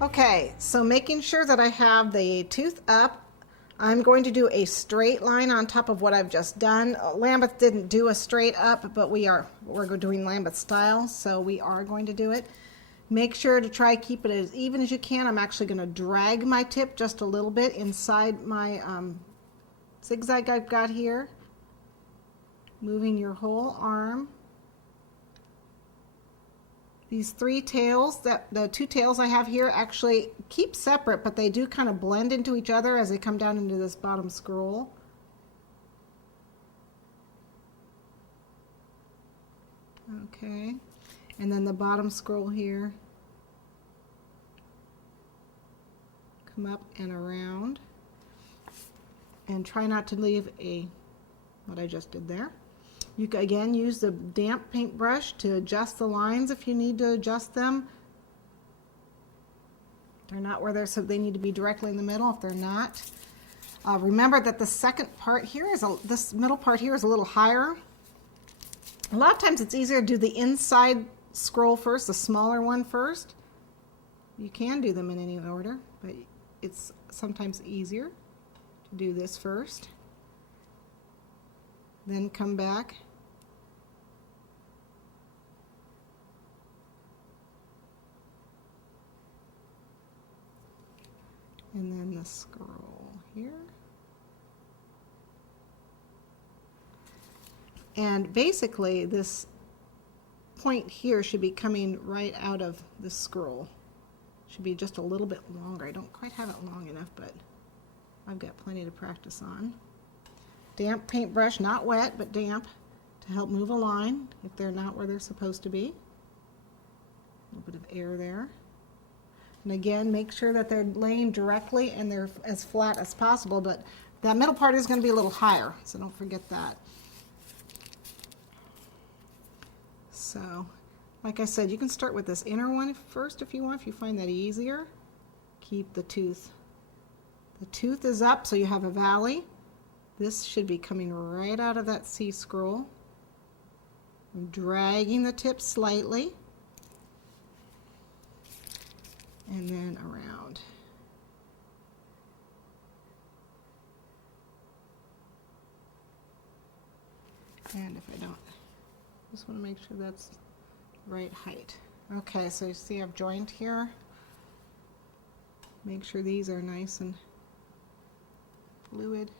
Okay, so making sure that I have the tooth up, I'm going to do a straight line on top of what I've just done. Lambeth didn't do a straight up, but we're doing Lambeth style, so we are going to do it. Make sure to try keep it as even as you can. I'm actually going to drag my tip just a little bit inside my zigzag I've got here. Moving your whole arm. These three tails, the two tails I have here actually keep separate, but they do kind of blend into each other as they come down into this bottom scroll. Okay, and then the bottom scroll here. Come up and around. And try not to leave what I just did there. You can again use the damp paintbrush to adjust the lines if you need to adjust them. They're not where so they need to be directly in the middle if they're not. Remember that the second part here this middle part here is a little higher. A lot of times it's easier to do the inside scroll first, the smaller one first. You can do them in any order, but it's sometimes easier to do this first. Then come back. And then the scroll here. And basically this point here should be coming right out of the scroll. Should be just a little bit longer. I don't quite have it long enough, but I've got plenty to practice on. Damp paintbrush, not wet, but damp, to help move a line if they're not where they're supposed to be. A little bit of air there. And again, make sure that they're laying directly and they're as flat as possible, but that middle part is going to be a little higher, so don't forget that. So, like I said, you can start with this inner one first if you want, if you find that easier. Keep the tooth. The tooth is up, so you have a valley. This should be coming right out of that C scroll. I'm dragging the tip slightly. And then around. And if I don't, just want to make sure that's right height. Okay, so you see I've joined here. Make sure these are nice and fluid.